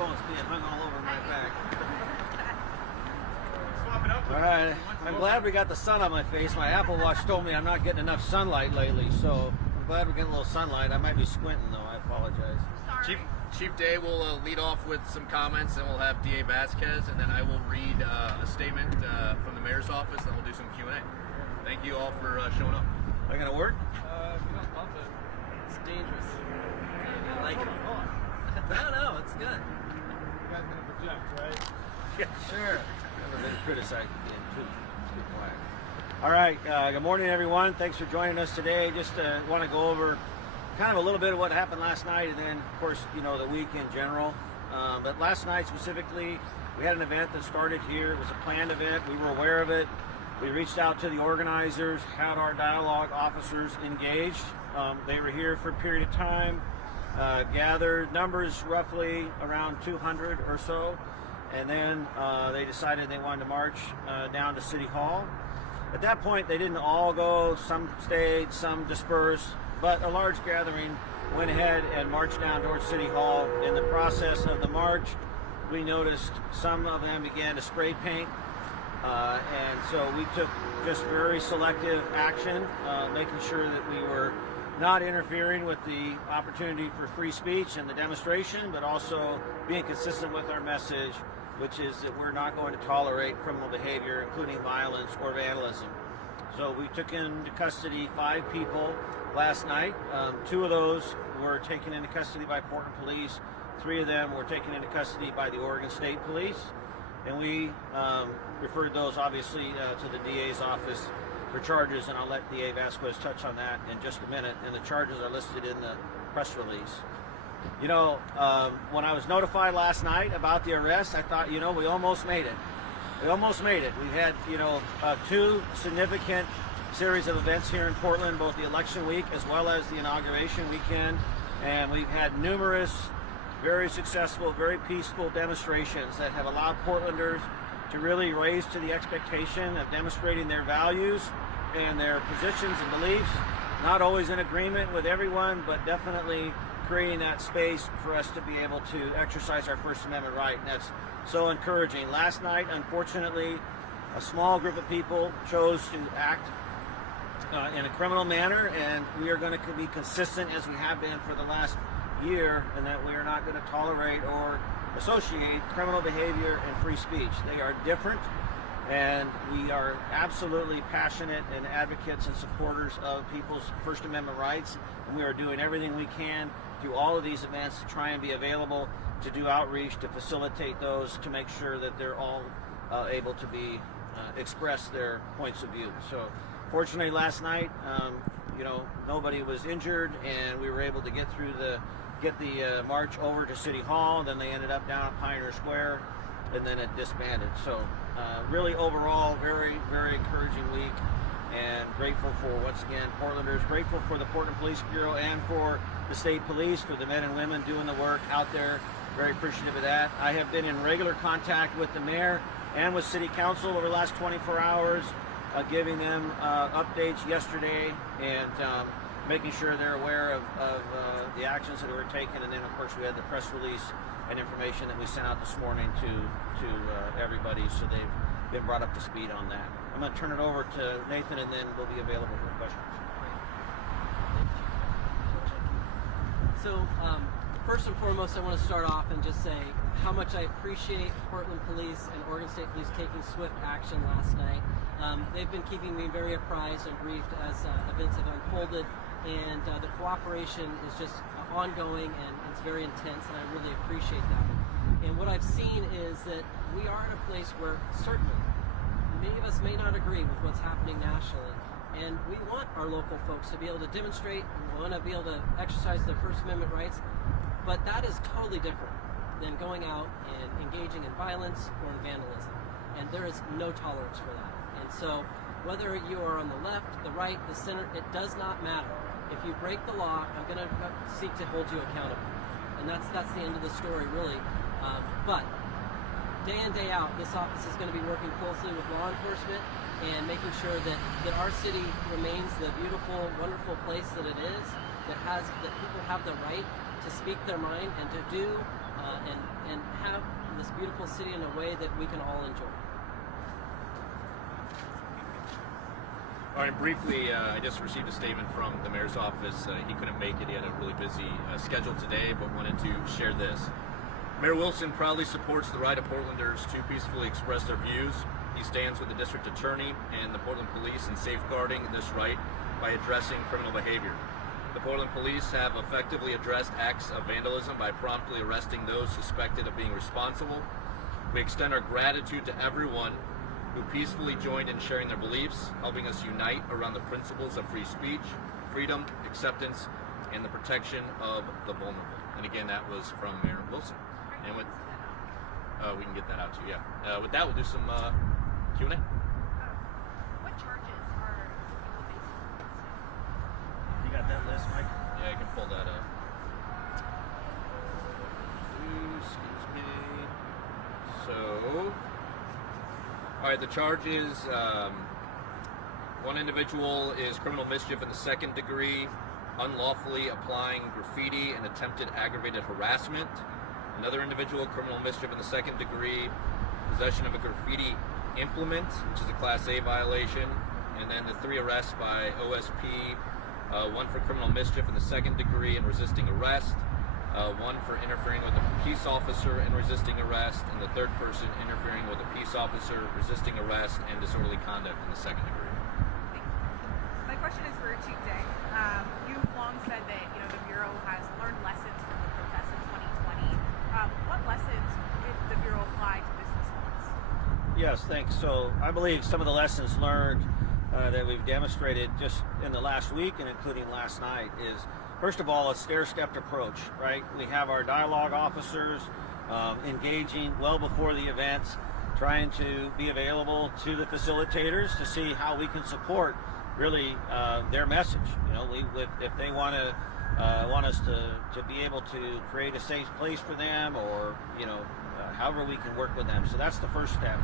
phone's being hung all over my back. Swap it up. All right. I'm glad we got the sun on my face. My Apple Watch told me I'm not getting enough sunlight lately, so I'm glad we're getting a little sunlight. I might be squinting, though. I apologize. Chief Day will lead off with some comments, and we'll have DA Vasquez, and then I will read a statement from the mayor's office, and we'll do some Q&A. Thank you all for showing up. Am I going to work? If you don't pump it, it's dangerous. I like it. No, it's good. You guys gonna project, right? Yeah, sure. Never been criticized for being too quiet. All right. Good morning, everyone. Thanks for joining us today. Just want to go over kind of a little bit of what happened last night, and then, of course, you know, the week in general. But last night specifically, we had an event that started here. It was a planned event. We were aware of it. We reached out to the organizers, had our dialogue officers engaged. They were here for a period of time, gathered numbers roughly around 200 or so, and then they decided they wanted to march down to City Hall. At that point, they didn't all go. Some stayed, some dispersed, but a large gathering went ahead and marched down towards City Hall. In the process of the march, we noticed some of them began to spray paint. And so we took just very selective action, making sure that we were not interfering with the opportunity for free speech and the demonstration, but also being consistent with our message, which is that we're not going to tolerate criminal behavior, including violence or vandalism. So we took into custody 5 people last night. 2 of those were taken into custody by Portland Police. 3 of them were taken into custody by the Oregon State Police. And we referred those, obviously, to the DA's office for charges, and I'll let DA Vasquez touch on that in just a minute. And the charges are listed in the press release. You know, when I was notified last night about the arrest, I thought, you know, we almost made it. We almost made it. We've had, you know, 2 significant series of events here in Portland, both the election week as well as the inauguration weekend, and we've had numerous very successful, very peaceful demonstrations that have allowed Portlanders to really raise to the expectation of demonstrating their values and their positions and beliefs, not always in agreement with everyone, but definitely creating that space for us to be able to exercise our First Amendment right. And that's so encouraging. Last night, unfortunately, a small group of people chose to act in a criminal manner, and we are going to be consistent as we have been for the last year, and that we are not going to tolerate or associate criminal behavior and free speech. They are different, and we are absolutely passionate and advocates and supporters of people's First Amendment rights, and we are doing everything we can through all of these events to try and be available to do outreach, to facilitate those, to make sure that they're all able to be express their points of view. So fortunately last night, you know, nobody was injured, and we were able to get the march over to City Hall. Then they ended up down at Pioneer Square, and then it disbanded. So really overall, very, very encouraging week, and grateful for, once again, Portlanders, grateful for the Portland Police Bureau and for the state police, for the men and women doing the work out there. Very appreciative of that. I have been in regular contact with the mayor and with City Council over the last 24 hours, giving them updates yesterday, and making sure they're aware of the actions that were taken. And then, of course, we had the press release and information that we sent out this morning to everybody, so they've been brought up to speed on that. I'm going to turn it over to Nathan, and then we'll be available for questions. So, first and foremost, I want to start off and just say how much I appreciate Portland Police and Oregon State Police taking swift action last night. They've been keeping me very apprised and briefed as events have unfolded, and the cooperation is just ongoing, and it's very intense, and I really appreciate that. And what I've seen is that we are in a place where certainly many of us may not agree with what's happening nationally, and we want our local folks to be able to demonstrate, we want to be able to exercise their First Amendment rights, but that is totally different than going out and engaging in violence or in vandalism, and there is no tolerance for that. And so whether you are on the left, the right, the center, it does not matter. If you break the law, I'm going to seek to hold you accountable, and that's the end of the story, really. But day in, day out, this office is going to be working closely with law enforcement and making sure that our city remains the beautiful, wonderful place that it is, that people have the right to speak their mind and to do and beautiful city in a way that we can all enjoy. All right, briefly, I just received a statement from the mayor's office. He couldn't make it. He had a really busy schedule today, but wanted to share this. Mayor Wilson proudly supports the right of Portlanders to peacefully express their views. He stands with the district attorney and the Portland police in safeguarding this right by addressing criminal behavior. The Portland police have effectively addressed acts of vandalism by promptly arresting those suspected of being responsible. We extend our gratitude to everyone who peacefully joined in sharing their beliefs, helping us unite around the principles of free speech, freedom, acceptance, and the protection of the vulnerable. And again, that was from Mayor Wilson. And with we can get that out to you. Yeah. With that, we'll do some Q&A. What charges are people facing? You got that list, Mike? Yeah, I can pull that up. Excuse me. So, all right, the charges. One individual is criminal mischief in the second degree, unlawfully applying graffiti and attempted aggravated harassment. Another individual, criminal mischief in the second degree, possession of a graffiti implement, which is a Class A violation. And then the 3 arrests by OSP, one for criminal mischief in the second degree and resisting arrest, one for interfering with a peace officer and resisting arrest, and the third person interfering with a peace officer, resisting arrest, and disorderly conduct in the second degree. My question is for Chief Day. You've long said that the Bureau has learned lessons from the protests in 2020. What lessons did the Bureau apply to this response? Yes, thanks. So I believe some of the lessons learned that we've demonstrated just in the last week and including last night is, first of all, a stair-stepped approach, right? We have our dialogue officers engaging well before the events, trying to be available to the facilitators to see how we can support really their message. If they want us to be able to create a safe place for them, or however we can work with them. So that's the first step.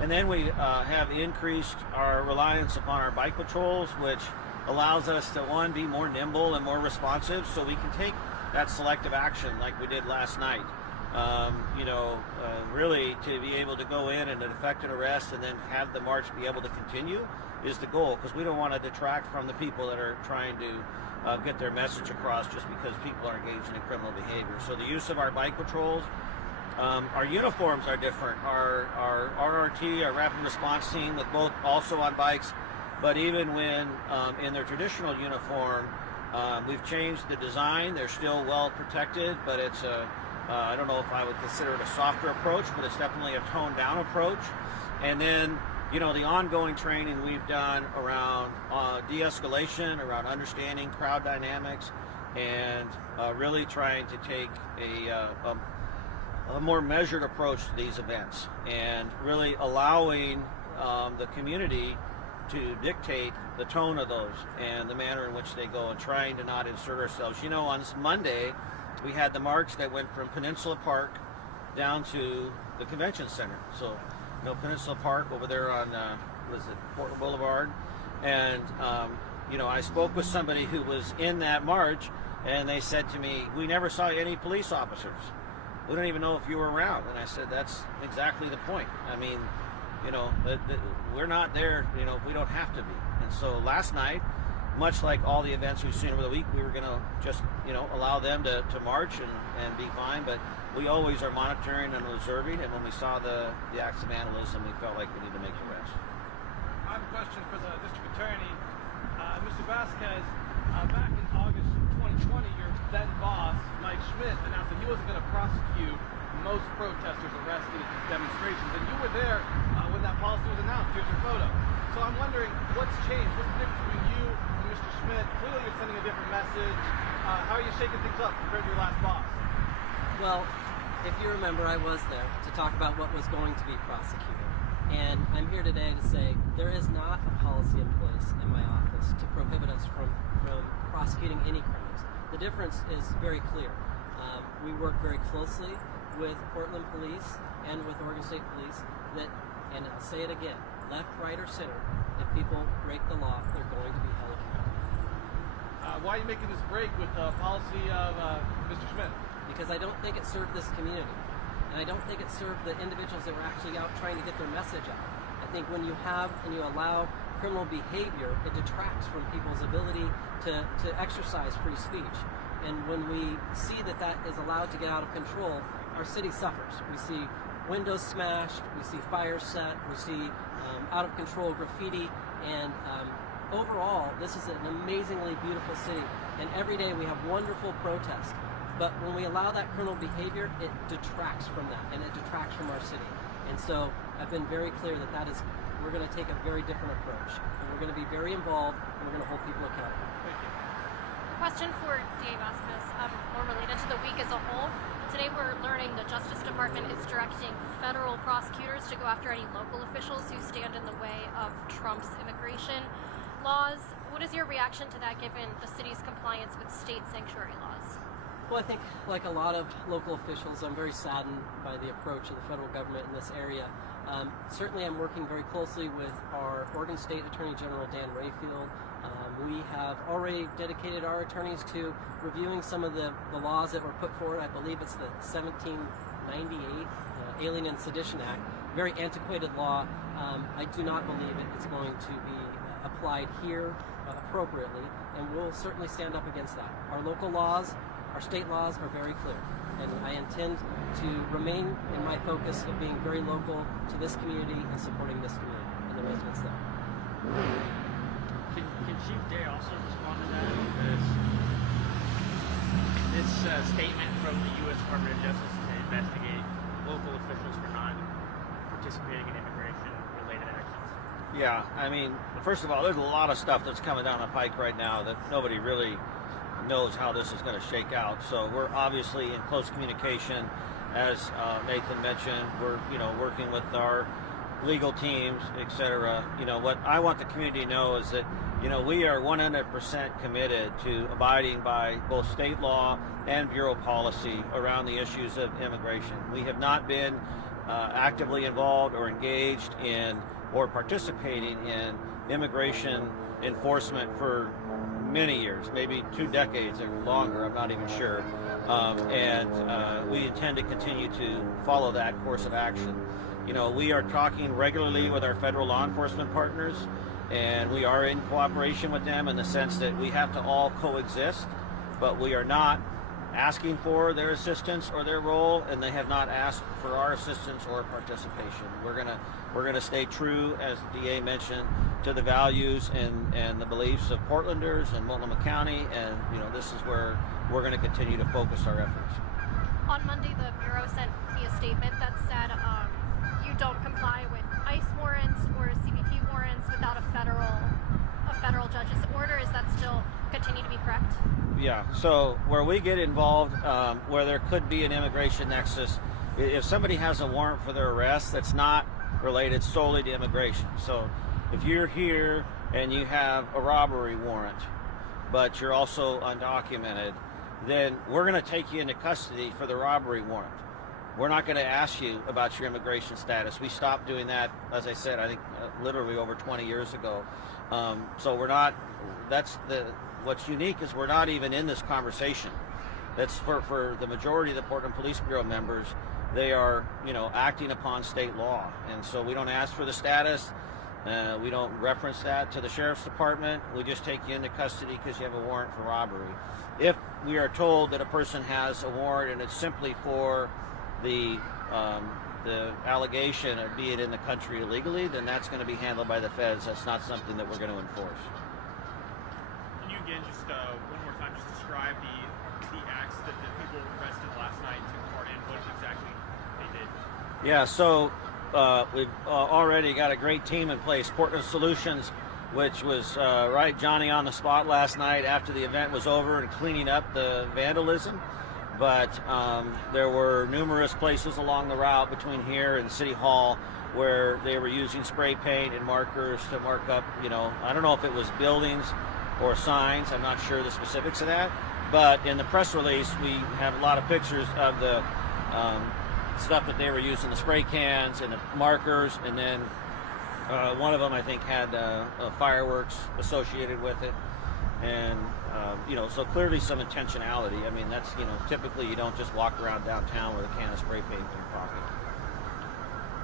And then we have increased our reliance upon our bike patrols, which allows us to, one, be more nimble and more responsive, so we can take that selective action like we did last night. Really to be able to go in and effect an arrest and then have the march be able to continue is the goal, because we don't want to detract from the people that are trying to get their message across just because people are engaging in criminal behavior. So the use of our bike patrols, our uniforms are different. Our RRT, our rapid response team, with both also on bikes, but even when in their traditional uniform, we've changed the design. They're still well protected, but it's I don't know if I would consider it a softer approach, but it's definitely a toned down approach. And then, the ongoing training we've done around de-escalation, around understanding crowd dynamics, and really trying to take a more measured approach to these events, and really allowing the community to dictate the tone of those and the manner in which they go, and trying to not insert ourselves. On this Monday, we had the march that went from Peninsula Park down to the convention center. So, Peninsula Park over there on, Portland Boulevard. And, I spoke with somebody who was in that march, and they said to me, "We never saw any police officers. We don't even know if you were around." And I said, that's exactly the point. I mean, we're not there, we don't have to be. And so last night, much like all the events we've seen over the week, we were going to just, allow them to march and be fine. But we always are monitoring and observing. And when we saw the acts of vandalism, we felt like we need to make the arrest. I have a question for the district attorney. Mr. Vasquez, back in August 2020, your then boss, Mike Schmidt, announced that he wasn't going to prosecute most protesters arrested at these demonstrations. And you were there when that policy was announced. Here's your photo. So I'm wondering, what's changed? What's the difference between you and Mr. Schmidt? Clearly you're sending a different message. How are you shaking things up compared to your last boss? Well, if you remember, I was there to talk about what was going to be prosecuted. And I'm here today to say there is not a policy in place in my office to prohibit us from prosecuting any crimes. The difference is very clear. We work very closely with Portland Police and with Oregon State Police that, and I'll say it again, left, right, or center, if people break the law, they're going to be held accountable. Why are you making this break with the policy of Mr. Schmidt? Because I don't think it served this community. And I don't think it served the individuals that were actually out trying to get their message out. I think when you have and you allow criminal behavior, it detracts from people's ability to exercise free speech. And when we see that that is allowed to get out of control, our city suffers. We see windows smashed, we see fires set, we see out of control graffiti, and overall, this is an amazingly beautiful city. And every day we have wonderful protests. But when we allow that criminal behavior, it detracts from that, and it detracts from our city. And so I've been very clear that we're going to take a very different approach. And we're going to be very involved, and we're going to hold people accountable. Thank you. Question for DA Vasquez, more related to the week as a whole. Today we're learning the Justice Department is directing federal prosecutors to go after any local officials who stand in the way of Trump's immigration laws. What is your reaction to that, given the city's compliance with state sanctuary laws? Well, I think, like a lot of local officials, I'm very saddened by the approach of the federal government in this area. Certainly, I'm working very closely with our Oregon State Attorney General, Dan Rayfield. We have already dedicated our attorneys to reviewing some of the laws that were put forward. I believe it's the 1798 Alien and Sedition Act, very antiquated law. I do not believe it's going to be applied here appropriately, and we'll certainly stand up against that. Our local laws, our state laws are very clear, and I intend to remain in my focus of being very local to this community and supporting this community and the residents there. Can Chief Day also respond to that? Because this statement from the U.S. Department of Justice to investigate local officials for not participating in immigration-related actions. Yeah, I mean, first of all, there's a lot of stuff that's coming down the pike right now that nobody really knows how this is going to shake out. So we're obviously in close communication, as Nathan mentioned. We're working with our legal teams, etc. What I want the community to know is that we are 100% committed to abiding by both state law and bureau policy around the issues of immigration. We have not been actively involved or engaged in or participating in immigration enforcement for many years, maybe 2 decades or longer, I'm not even sure. And we intend to continue to follow that course of action. We are talking regularly with our federal law enforcement partners, and we are in cooperation with them in the sense that we have to all coexist, but we are not asking for their assistance or their role, and they have not asked for our assistance or participation. We're gonna stay true, as the DA mentioned, to the values and the beliefs of Portlanders and Multnomah County, and this is where we're going to continue to focus our efforts. On Monday, the Bureau sent me a statement that said you don't comply with ICE warrants or CBP warrants without a federal judge's order. Is that still continue to be correct? Yeah, so where we get involved, where there could be an immigration nexus, if somebody has a warrant for their arrest that's not related solely to immigration. So if you're here and you have a robbery warrant, but you're also undocumented, then we're going to take you into custody for the robbery warrant. We're not going to ask you about your immigration status. We stopped doing that, as I said, I think literally over 20 years ago. So we're not, what's unique is we're not even in this conversation. That's for the majority of the Portland Police Bureau members. They are, acting upon state law. And so we don't ask for the status. We don't reference that to the Sheriff's Department. We just take you into custody because you have a warrant for robbery. If we are told that a person has a warrant and it's simply for the allegation of being in the country illegally, then that's going to be handled by the feds. That's not something that we're going to enforce. Can you again just one more time just describe the acts that the people arrested last night took part in, what exactly they did? Yeah, so we've already got a great team in place. Portland Solutions, which was right Johnny on the spot last night after the event was over and cleaning up the vandalism. But there were numerous places along the route between here and City Hall where they were using spray paint and markers to mark up, I don't know if it was buildings or signs. I'm not sure the specifics of that. But in the press release, we have a lot of pictures of the stuff that they were using, the spray cans and the markers, and then one of them I think had fireworks associated with it, and So clearly some intentionality. I mean, that's, typically you don't just walk around downtown with a can of spray paint in your pocket.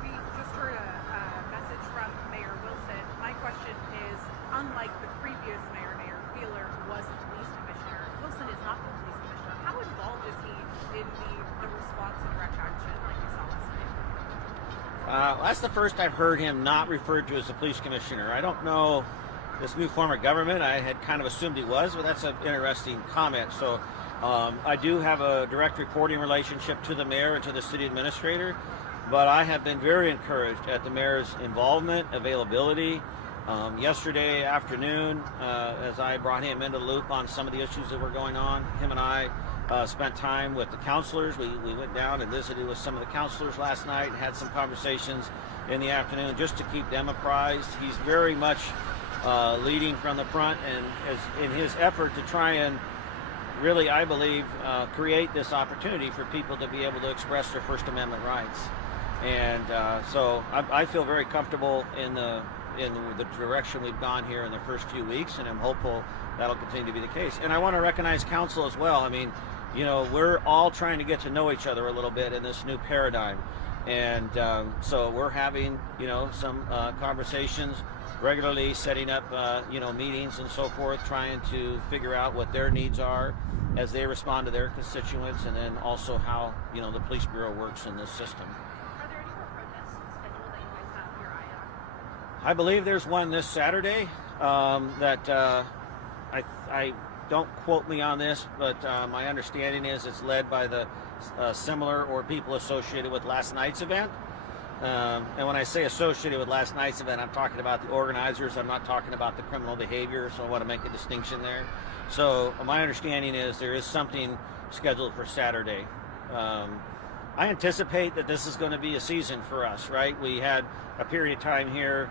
We just heard a message from Mayor Wilson. My question is, unlike the previous mayor, Mayor Wheeler, who was the police commissioner, Wilson is not the police commissioner. How involved is he in the response to direct action like we saw last night? That's the first I've heard him not referred to as the police commissioner. I don't know this new form of government. I had kind of assumed he was, but that's an interesting comment. So I do have a direct reporting relationship to the mayor and to the city administrator, but I have been very encouraged at the mayor's involvement, availability. Yesterday afternoon, as I brought him into the loop on some of the issues that were going on, him and I spent time with the counselors. We went down and visited with some of the counselors last night and had some conversations in the afternoon just to keep them apprised. He's very much leading from the front, and as in his effort to try and really, I believe, create this opportunity for people to be able to express their First Amendment rights. And so I feel very comfortable in the direction we've gone here in the first few weeks, and I'm hopeful that'll continue to be the case. And I want to recognize council as well. I mean, we're all trying to get to know each other a little bit in this new paradigm, and so we're having some conversations regularly, setting up meetings and so forth, trying to figure out what their needs are as they respond to their constituents, and then also how the police bureau works in this system. Are there any more protests scheduled that you guys have your eye on? I believe there's one this Saturday that I don't quote me on this, but my understanding is it's led by the similar or people associated with last night's event. And when I say associated with last night's event, I'm talking about the organizers. I'm not talking about the criminal behavior, so I want to make a distinction there. So my understanding is there is something scheduled for Saturday. I anticipate that this is going to be a season for us, right? We had a period of time here,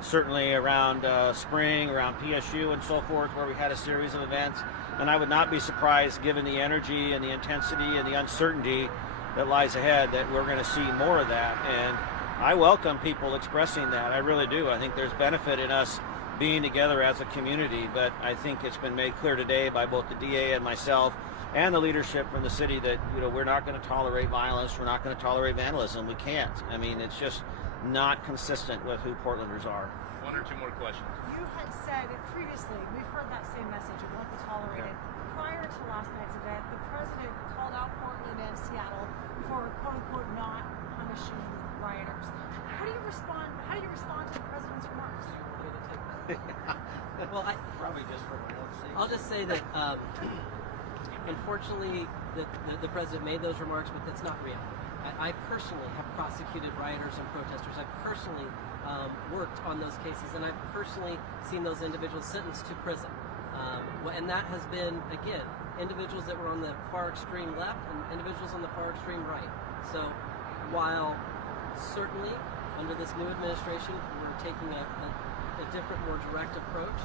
certainly around spring, around PSU and so forth, where we had a series of events. And I would not be surprised, given the energy and the intensity and the uncertainty that lies ahead, that we're going to see more of that. And I welcome people expressing that. I really do. I think there's benefit in us being together as a community, but I think it's been made clear today by both the DA and myself and the leadership from the city that we're not going to tolerate violence. We're not going to tolerate vandalism. We can't. I mean, it's just not consistent with who Portlanders are. One or two more questions. You had said previously, we've heard that same message, it won't be tolerated. Prior to last night's event, the president called out Portland and Seattle for quote unquote not punishing rioters. How do you respond to the president's remarks? Well, Probably just for my own sake. I'll just say that unfortunately the president made those remarks, but that's not reality. I personally have prosecuted rioters and protesters. I've personally worked on those cases, and I've personally seen those individuals sentenced to prison. And that has been, again, individuals that were on the far extreme left and individuals on the far extreme right. So while certainly under this new administration we're taking a different, more direct approach,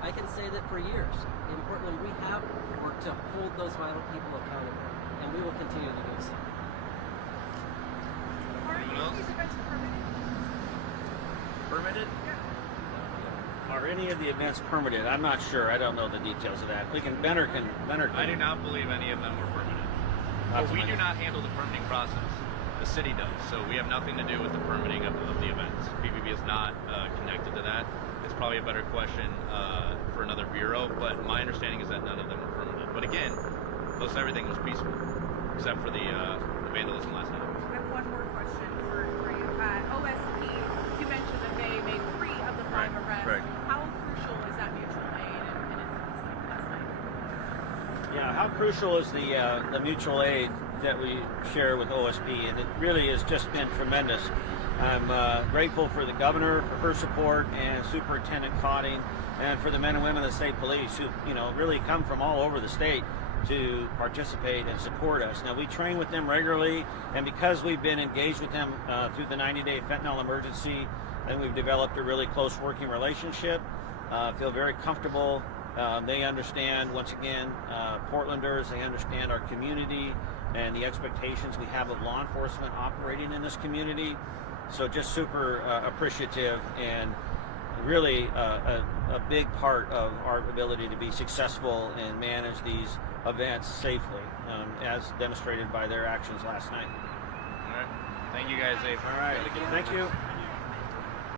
I can say that for years in Portland we have worked to hold those violent people accountable, and we will continue to do so. Are any of these events permitted? Permitted? Yeah. Are any of the events permitted? I'm not sure. I don't know the details of that. Benner can. I do not believe any of them were permitted. But we do not handle the permitting process. The city does. So we have nothing to do with the permitting of the events. PPV is not connected to that. It's probably a better question for another bureau, but my understanding is that none of them were permitted. But again, most everything was peaceful, except for the vandalism last night. I have one more question for you. OSP, you mentioned that they made 3 of the 5 arrests. Right. How crucial is that mutual aid in incidents like last night? Yeah, how crucial is the mutual aid that we share with OSP, and it really has just been tremendous. I'm grateful for the governor for her support, and Superintendent Cotting, and for the men and women of the state police who really come from all over the state to participate and support us. Now, we train with them regularly, and because we've been engaged with them through the 90-day fentanyl emergency, then we've developed a really close working relationship. Feel very comfortable. They understand, once again, Portlanders, they understand our community and the expectations we have of law enforcement operating in this community. So just super appreciative, and really a big part of our ability to be successful and manage these events safely, as demonstrated by their actions last night. All right. Thank you guys, Dave. All right. Thank you.